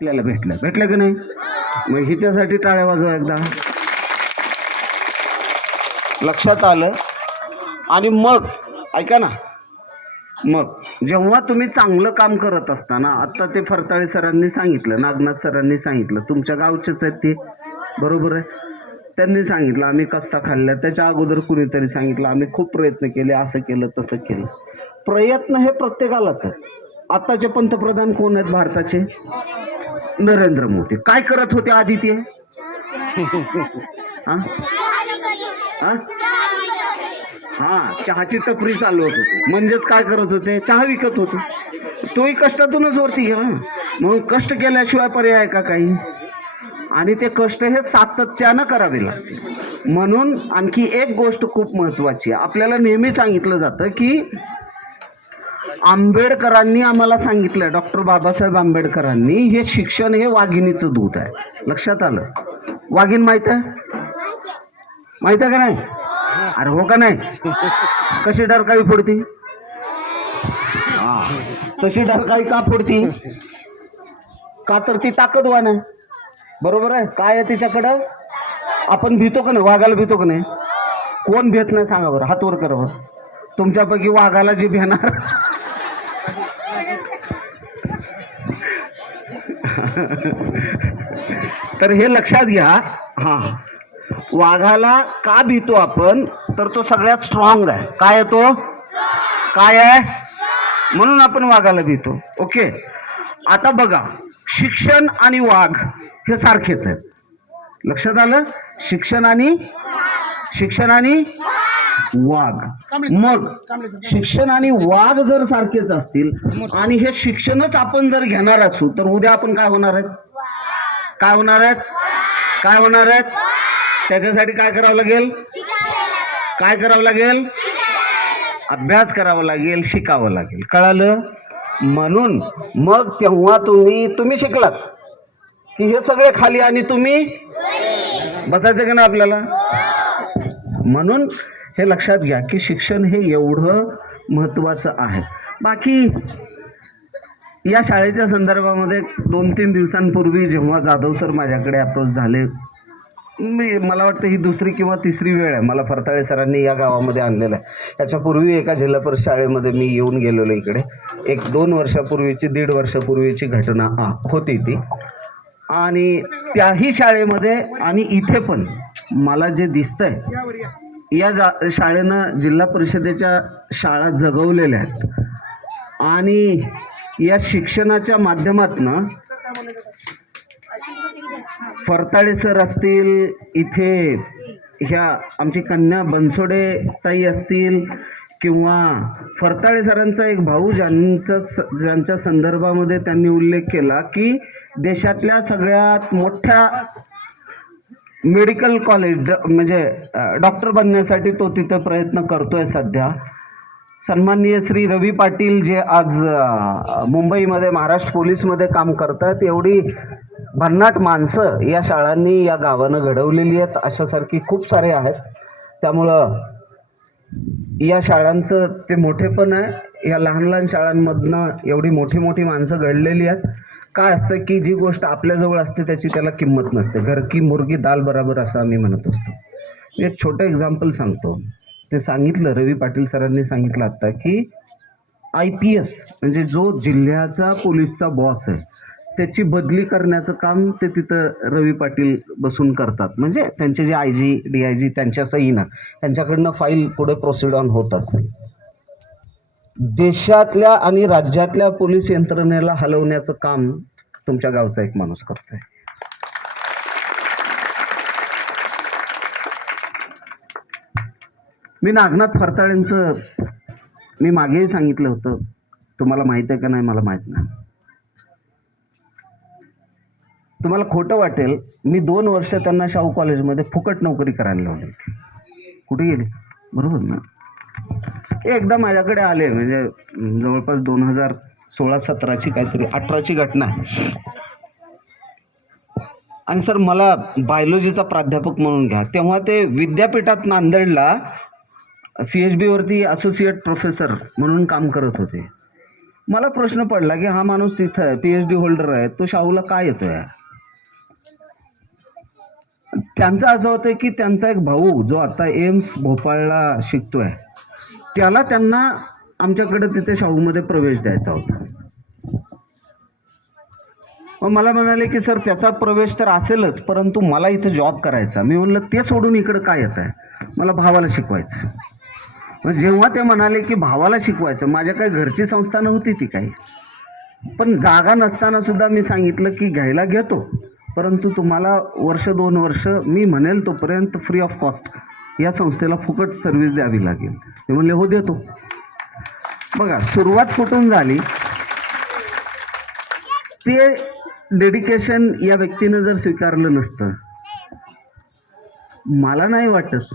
आपल्याला भेटलं की नाही? मग हिच्यासाठी टाळ्या वाजवा एकदा. लक्षात आलं? आणि मग ऐका ना, मग जेव्हा तुम्ही चांगलं काम करत असताना, आता ते फरताळे सरांनी सांगितलं, नागनाथ सरांनी सांगितलं, तुमच्या गावचेच आहेत ते, बरोबर आहे? त्यांनी सांगितलं आम्ही कस्ता खाल्ल्या, त्याच्या अगोदर कुणीतरी सांगितलं आम्ही खूप प्रयत्न केले, असं केलं तसं केलं. प्रयत्न हे प्रत्येकालाच आहे. आताचे पंतप्रधान कोण आहेत भारताचे? नरेंद्र मोदी. काय करत होते आधी ते? हा, चहाची टपरी चालवत होते. म्हणजेच काय करत होते? चहा विकत होते. तोही कष्टातूनच वरती गेला. मग कष्ट केल्याशिवाय पर्याय का काही? आणि ते कष्ट हे सातत्यानं करावे लागते. म्हणून आणखी एक गोष्ट खूप महत्वाची आहे. आपल्याला नेहमी सांगितलं जातं की आंबेडकरांनी आम्हाला सांगितलं, डॉक्टर बाबासाहेब आंबेडकरांनी, हे शिक्षण हे वाघिणीचं दूध आहे. लक्षात आलं? वाघीण माहित आहे? माहित आहे का नाही? अरे हो का नाही? कशी डरकाळी फोडती? तशी डरकाळी का फोडती? का तर ती ताकदवान आहे. बरोबर आहे? काय आहे तिच्याकडं? आपण भीतो का नाही? वाघाला भीतो का नाही? कोण भेट नाही सांगा बरं, हात वर करा बरं. तुमच्यापैकी वाघाला जी भेणार तर हे लक्षात घ्या. हा, वाघाला का भीतो आपण? तर तो सगळ्यात स्ट्रॉंग आहे. काय आहे तो? काय आहे? म्हणून आपण वाघाला भीतो. ओके, आता बघा, शिक्षण आणि वाघ हे सारखेच आहेत. लक्षात आलं? शिक्षण आणि वाघ. मग शिक्षण आणि वाघ जर सारखेच असतील आणि हे शिक्षणच आपण जर घेणार असू, तर उद्या आपण काय होणार आहेत? काय होणार आहेत? काय होणार आहेत? त्याच्यासाठी काय करावं लागेल? काय करावं लागेल? अभ्यास करावा लागेल, शिकावं लागेल. कळालं? म्हणून मग तेव्हा तुम्ही शिकलात की हे सगळे खाली आणि तुम्ही बसायचं का ना आपल्याला? म्हणून हे लक्षात घ्या की शिक्षण हे एवढं महत्वाचं आहे. बाकी या शाळेच्या संदर्भामध्ये 2-3 दिवसांपूर्वी जेव्हा जाधव सर माझ्याकडे अप्रोच झाले, मला वाटतं ही दुसरी किंवा तिसरी वेळ आहे मला फरताळे सरांनी या गावामध्ये आणलेलं आहे. याच्यापूर्वी एका जिल्हा परिषद शाळेमध्ये मी येऊन गेलेलो इकडे. 1-2 वर्षापूर्वीची, 1.5 वर्षापूर्वीची घटना होती ती. आणि त्याही शाळेमध्ये आणि इथे पण मला जे दिसतंय, या शाळेनं जिल्हा परिषदेच्या शाळा जगवलेल्या आहेत. आणि या शिक्षणाच्या माध्यमातून फरताळे सर असतील, इथे ह्या आमची कन्या बनसोडे ताई असतील, किंवा फरताळे सरांचा एक भाऊ ज्यांच्या संदर्भामध्ये त्यांनी उल्लेख केला की देशातल्या सगळ्यात मोठ्या मेडिकल कॉलेज म्हणजे डॉक्टर बनण्यासाठी तो तिथे प्रयत्न करतोय सध्या. सन्माननीय श्री रवी पाटील जे आज मुंबईमध्ये महाराष्ट्र पोलीसमध्ये काम करतात, एवढी भन्नाट माणसं या शाळांनी या गावानं घडवलेली आहेत. अशासारखी खूप सारे आहेत. त्यामुळं या शाळांचं ते मोठेपण आहे. या लहान लहान शाळांमधनं एवढी मोठी मोठी माणसं घडलेली आहेत. काय असतं की जी गोष्ट आपल्याजवळ असते त्याची त्याला किंमत नसते. घर की मुर्गी दाल बराबर असं आम्ही म्हणत असतो. एक छोटं एक्झाम्पल सांगतो. ते सांगितलं, रवी पाटील सरांनी सांगितलं आता की IPS म्हणजे जो जिल्ह्याचा पोलीसचा बॉस आहे त्याची बदली करण्याचं काम ते तिथं रवी पाटील बसून करतात. म्हणजे त्यांचे जे IG DIG त्यांच्या सहीनं त्यांच्याकडनं फाईल पुढे प्रोसिड ऑन होत असेल. देशातल्या आणि राज्यातल्या पोलीस यंत्रणेला हलवण्याचं काम तुमच्या गावचा एक माणूस करतोय. मी नागनाथ फरताळेंचं मी मागेही सांगितलं होतं, तुम्हाला माहित आहे का नाही मला माहित नाही. तुम्हाला खोटं वाटेल, मी 2 वर्ष त्यांना शाहू कॉलेजमध्ये फुकट नोकरी करायला लावली. कुठे गेली? बरोबर ना? एकदा माझ्याकडे आले, म्हणजे जवळपास 2016-17ची काहीतरी 18ची घटना आहे. आणि सर मला बायोलॉजीचा प्राध्यापक म्हणून घ्या. तेव्हा ते विद्यापीठात नांदेडला CHB वरती असोसिएट प्रोफेसर म्हणून काम करत होते. मला प्रश्न पडला की हा माणूस तिथं आहे, PhD होल्डर आहे, तो शाहूला काय येतोय? त्यांचं असं होतं की त्यांचा एक भाऊ जो आता एम्स भोपाळला शिकतोय, त्यांना आमच्याकडे तिथे शाहूमध्ये प्रवेश द्यायचा होता. मग मला म्हणाले की सर त्याचा प्रवेश तर असेलच, परंतु मला इथं जॉब करायचा. मी म्हणलं ते सोडून इकडं काय येत आहे? मला भावाला शिकवायचं. मग जेव्हा ते म्हणाले की भावाला शिकवायचं, माझ्या काही घरची संस्था नव्हती ती काही, पण जागा नसताना सुद्धा मी सांगितलं की घ्यायला घेतो, परंतु तुम्हाला 1-2 वर्ष मी म्हणेल तोपर्यंत फ्री ऑफ कॉस्ट या संस्थेला फुकट सर्व्हिस द्यावी लागेल. ते म्हणले हो देतो. बघा सुरुवात कुठून झाली. ते डेडिकेशन या व्यक्तीनं जर स्वीकारलं नसतं, मला नाही वाटत